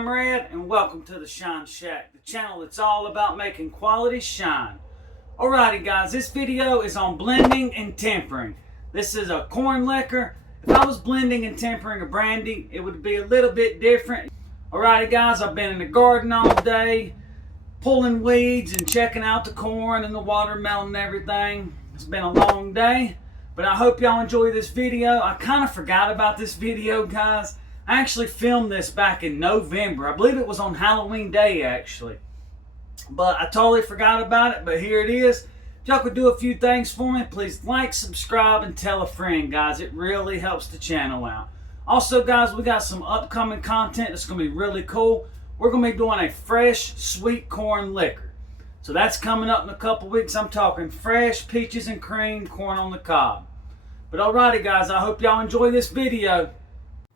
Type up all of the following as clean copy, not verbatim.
I'm Red, and welcome to the Shine Shack, the channel that's all about making quality shine. Alrighty guys, this video is on blending and tempering. This is a corn liquor. If I was blending and tempering a brandy, it would be a little bit different. Alrighty guys, I've been in the garden all day, pulling weeds and checking out the corn and the watermelon and everything. It's been a long day, but I hope y'all enjoy this video. I kind of forgot about this video, guys. I actually filmed this back in November. I believe it was on Halloween Day, actually. But I totally forgot about it, but here it is. If y'all could do a few things for me, please like, subscribe, and tell a friend, guys. It really helps the channel out. Also, guys, we got some upcoming content that's going to be really cool. We're going to be doing a fresh, sweet corn liquor. So that's coming up in a couple weeks. I'm talking fresh peaches and cream corn on the cob. But alrighty, guys, I hope y'all enjoy this video.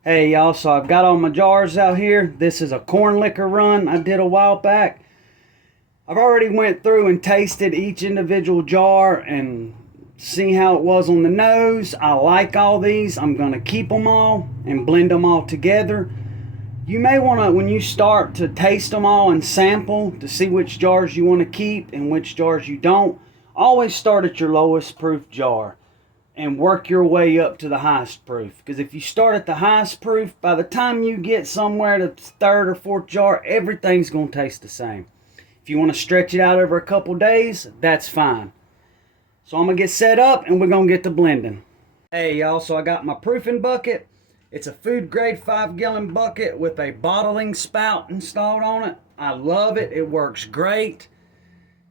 Hey y'all, so I've got all my jars out here. This is a corn liquor run I did a while back. I've already went through and tasted each individual jar and see how it was on the nose. I like all these. I'm going to keep them all and blend them all together. You may want to, when you start to taste them all and sample to see which jars you want to keep and which jars you don't, always start at your lowest proof jar and work your way up to the highest proof. Because if you start at the highest proof, by the time you get somewhere to third or fourth jar, everything's going to taste the same. If you want to stretch it out over a couple days, that's fine. So I'm going to get set up and we're going to get to blending. Hey y'all, so I got my proofing bucket. It's a food grade 5-gallon bucket with a bottling spout installed on it. I love it. It works great.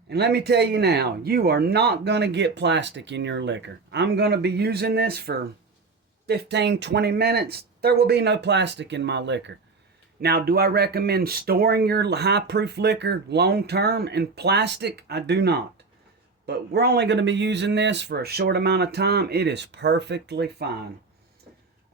And let me tell you now, you are not going to get plastic in your liquor. I'm going to be using this for 15-20 minutes. There will be no plastic in my liquor. Now, do I recommend storing your high-proof liquor long-term in plastic? I do not. But we're only going to be using this for a short amount of time. It is perfectly fine.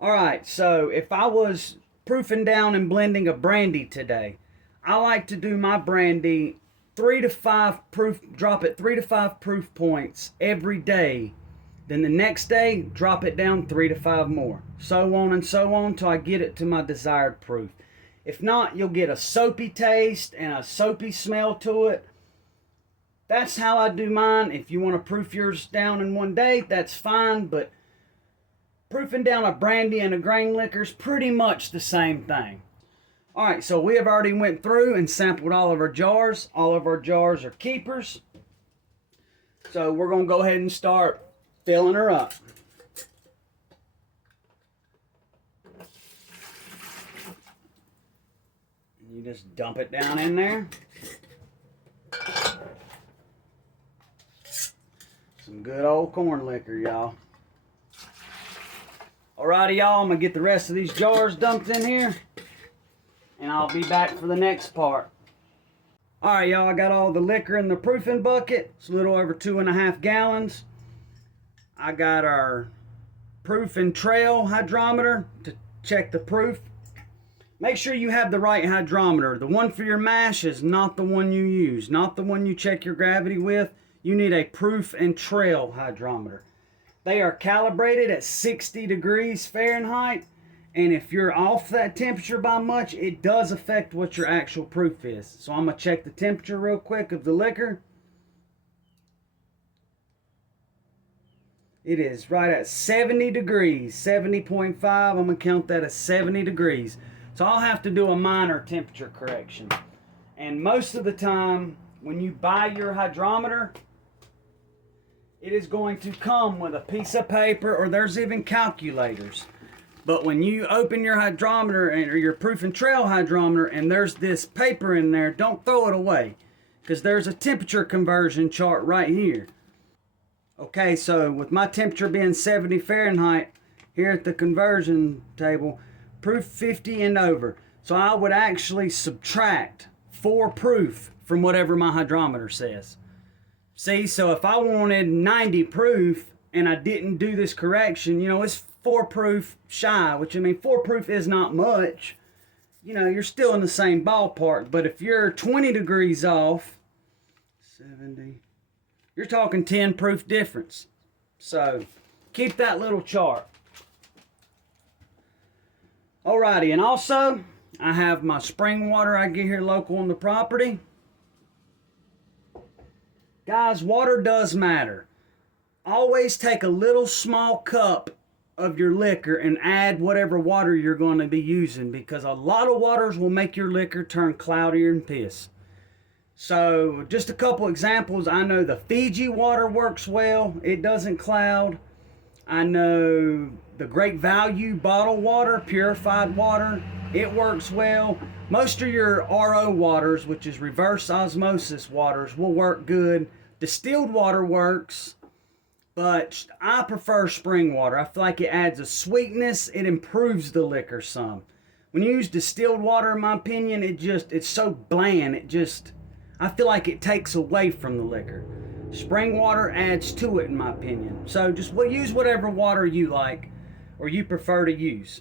Alright, so if I was proofing down and blending a brandy today, I like to do my brandy 3 to 5 proof, drop it 3 to 5 proof points every day. Then the next day, drop it down 3 to 5 more. So on and so on till I get it to my desired proof. If not, you'll get a soapy taste and a soapy smell to it. That's how I do mine. If you want to proof yours down in one day, that's fine. But proofing down a brandy and a grain liquor is pretty much the same thing. Alright, so we have already went through and sampled all of our jars. All of our jars are keepers. So we're going to go ahead and start filling her up. You just dump it down in there. Some good old corn liquor, y'all. Alrighty, y'all, I'm going to get the rest of these jars dumped in here. And I'll be back for the next part. Alright, y'all, I got all the liquor in the proofing bucket. It's a little over 2.5 gallons. I got our proof and trail hydrometer to check the proof. Make sure you have the right hydrometer. The one for your mash is not the one you use, not the one you check your gravity with. You need a proof and trail hydrometer. They are calibrated at 60 degrees Fahrenheit. And if you're off that temperature by much, it does affect what your actual proof is. So I'm going to check the temperature real quick of the liquor. It is right at 70 degrees, 70.5. I'm going to count that as 70 degrees. So I'll have to do a minor temperature correction. And most of the time, when you buy your hydrometer, it is going to come with a piece of paper, or there's even calculators. But when you open your hydrometer or your proof and trail hydrometer and there's this paper in there, don't throw it away, because there's a temperature conversion chart right here. Okay, so with my temperature being 70 Fahrenheit, here at the conversion table, proof 50 and over. So I would actually subtract 4 proof from whatever my hydrometer says. See, so if I wanted 90 proof and I didn't do this correction, you know, it's 4 proof shy, which, I mean, 4 proof is not much. You know, you're still in the same ballpark. But if you're 20 degrees off, 70, you're talking 10 proof difference. So keep that little chart. Alrighty, and also I have my spring water I get here local on the property. Guys, water does matter. Always take a little small cup of your liquor and add whatever water you're going to be using, because a lot of waters will make your liquor turn cloudier than piss. So just a couple examples. I know the Fiji water works well. It doesn't cloud. I know the Great Value bottled water, purified water, it works well. Most of your RO waters, which is reverse osmosis waters, will work good. Distilled water works, but I prefer spring water. I feel like it adds a sweetness. It improves the liquor some. When you use distilled water, in my opinion, it's so bland. I feel like it takes away from the liquor. Spring water adds to it, in my opinion. So just use whatever water you like or you prefer to use.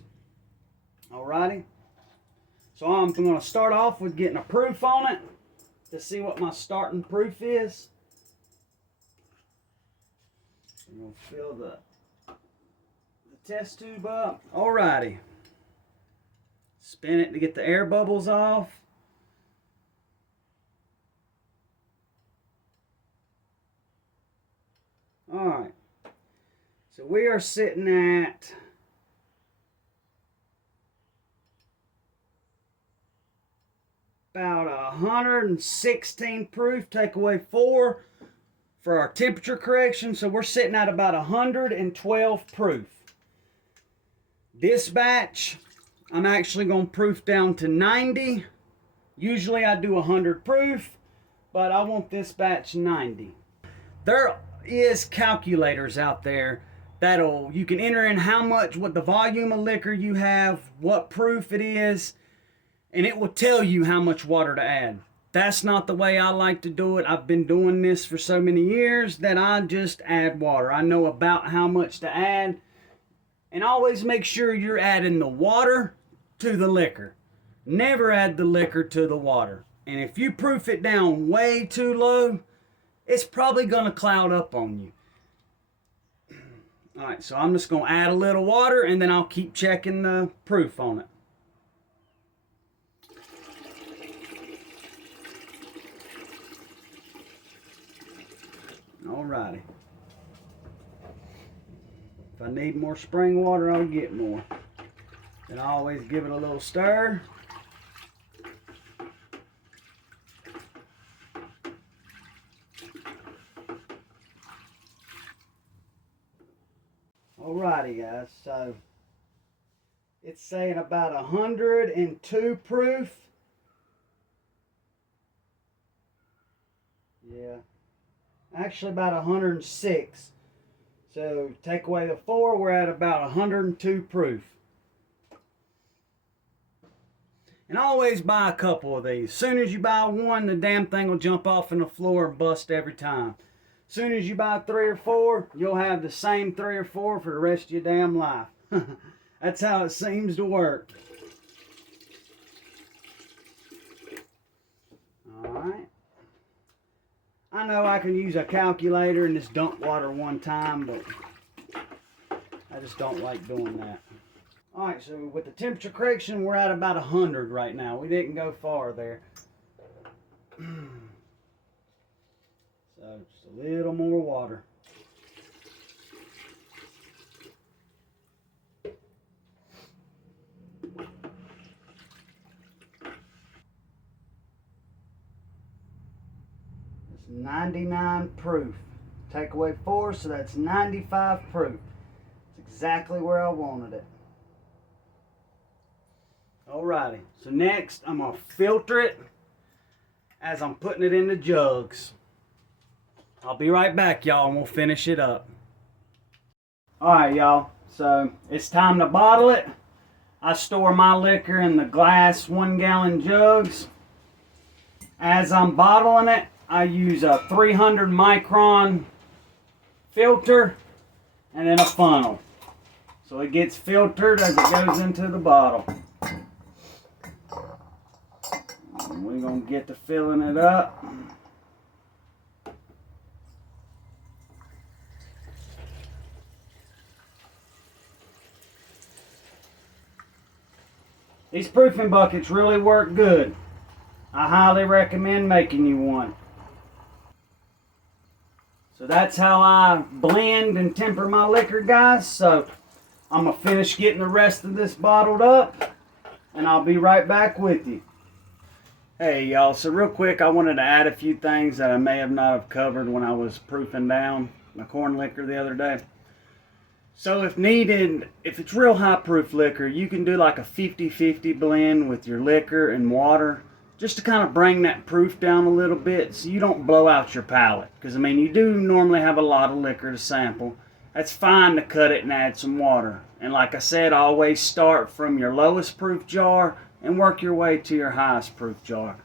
Alrighty. So I'm going to start off with getting a proof on it to see what my starting proof is. I'm going to fill the test tube up. Alrighty. Spin it to get the air bubbles off. Alright. So we are sitting at about 116 proof. Take away 4 for our temperature correction. So we're sitting at about 112 proof. This batch, I'm actually going to proof down to 90. Usually I do 100 proof, but I want this batch 90. There is calculators out there you can enter in what the volume of liquor you have, what proof it is, and it will tell you how much water to add. That's not the way I like to do it. I've been doing this for so many years that I just add water. I know about how much to add, and always make sure you're adding the water to the liquor. Never add the liquor to the water. And if you proof it down way too low, it's probably going to cloud up on you. Alright, so I'm just going to add a little water and then I'll keep checking the proof on it. Alrighty. If I need more spring water, I'll get more. Then I always give it a little stir. Alrighty guys, so it's saying about 102 proof. Yeah, actually about 106. So take away the 4, we're at about 102 proof. And always buy a couple of these. As soon as you buy one, the damn thing will jump off in the floor and bust every time. As soon as you buy 3 or 4, you'll have the same 3 or 4 for the rest of your damn life. That's how it seems to work. Alright. I know I can use a calculator and just dump water one time, but I just don't like doing that. Alright, so with the temperature correction, we're at about 100 right now. We didn't go far there. So just a little more water. It's 99 proof. Take away 4, so that's 95 proof. It's exactly where I wanted it. Alrighty, so next I'm going to filter it as I'm putting it in the jugs. I'll be right back, y'all, and we'll finish it up. Alright, y'all, so it's time to bottle it. I store my liquor in the glass 1-gallon jugs. As I'm bottling it, I use a 300 micron filter and then a funnel. So it gets filtered as it goes into the bottle. And we're going to get to filling it up. These proofing buckets really work good. I highly recommend making you one. So that's how I blend and temper my liquor, guys. So I'm going to finish getting the rest of this bottled up, and I'll be right back with you. Hey y'all, so real quick, I wanted to add a few things that I may have not have covered when I was proofing down my corn liquor the other day. So if needed, if it's real high proof liquor, you can do like a 50-50 blend with your liquor and water, just to kind of bring that proof down a little bit so you don't blow out your palate. Because I mean, you do normally have a lot of liquor to sample. That's fine to cut it and add some water. And like I said, always start from your lowest proof jar and work your way to your highest proof jar.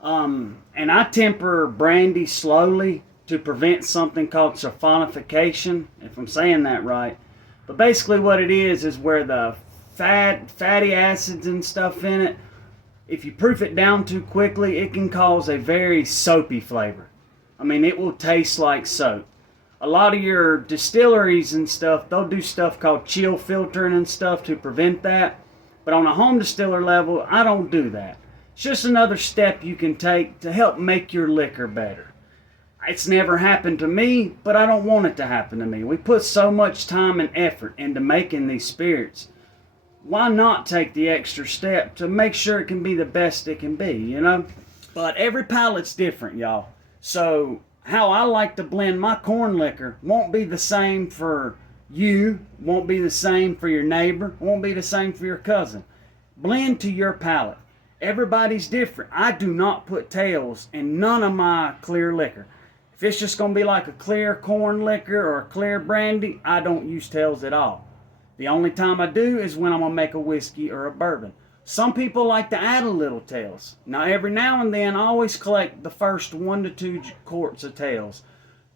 And I temper brandy slowly to prevent something called sulfonification, if I'm saying that right. But basically what it is where the fatty acids and stuff in it, if you proof it down too quickly, it can cause a very soapy flavor. I mean, it will taste like soap. A lot of your distilleries and stuff, they'll do stuff called chill filtering and stuff to prevent that. But on a home distiller level, I don't do that. It's just another step you can take to help make your liquor better. It's never happened to me, but I don't want it to happen to me. We put so much time and effort into making these spirits. Why not take the extra step to make sure it can be the best it can be, you know? But every palate's different, y'all. So how I like to blend my corn liquor won't be the same for you, won't be the same for your neighbor, won't be the same for your cousin. Blend to your palate. Everybody's different. I do not put tails in none of my clear liquor. If it's just going to be like a clear corn liquor or a clear brandy, I don't use tails at all. The only time I do is when I'm going to make a whiskey or a bourbon. Some people like to add a little tails. Now, every now and then, I always collect the first 1 to 2 quarts of tails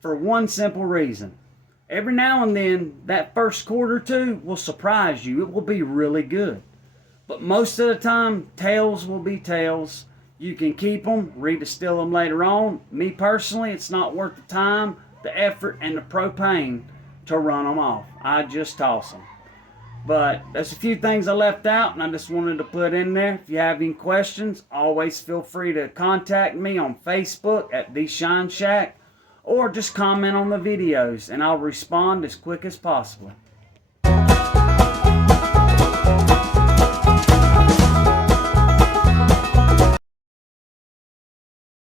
for one simple reason. Every now and then, that first quart or two will surprise you. It will be really good. But most of the time, tails will be tails. You can keep them, redistill them later on. Me personally, it's not worth the time, the effort, and the propane to run them off. I just toss them. But there's a few things I left out, and I just wanted to put in there. If you have any questions, always feel free to contact me on Facebook at The Shine Shack, or just comment on the videos, and I'll respond as quick as possible.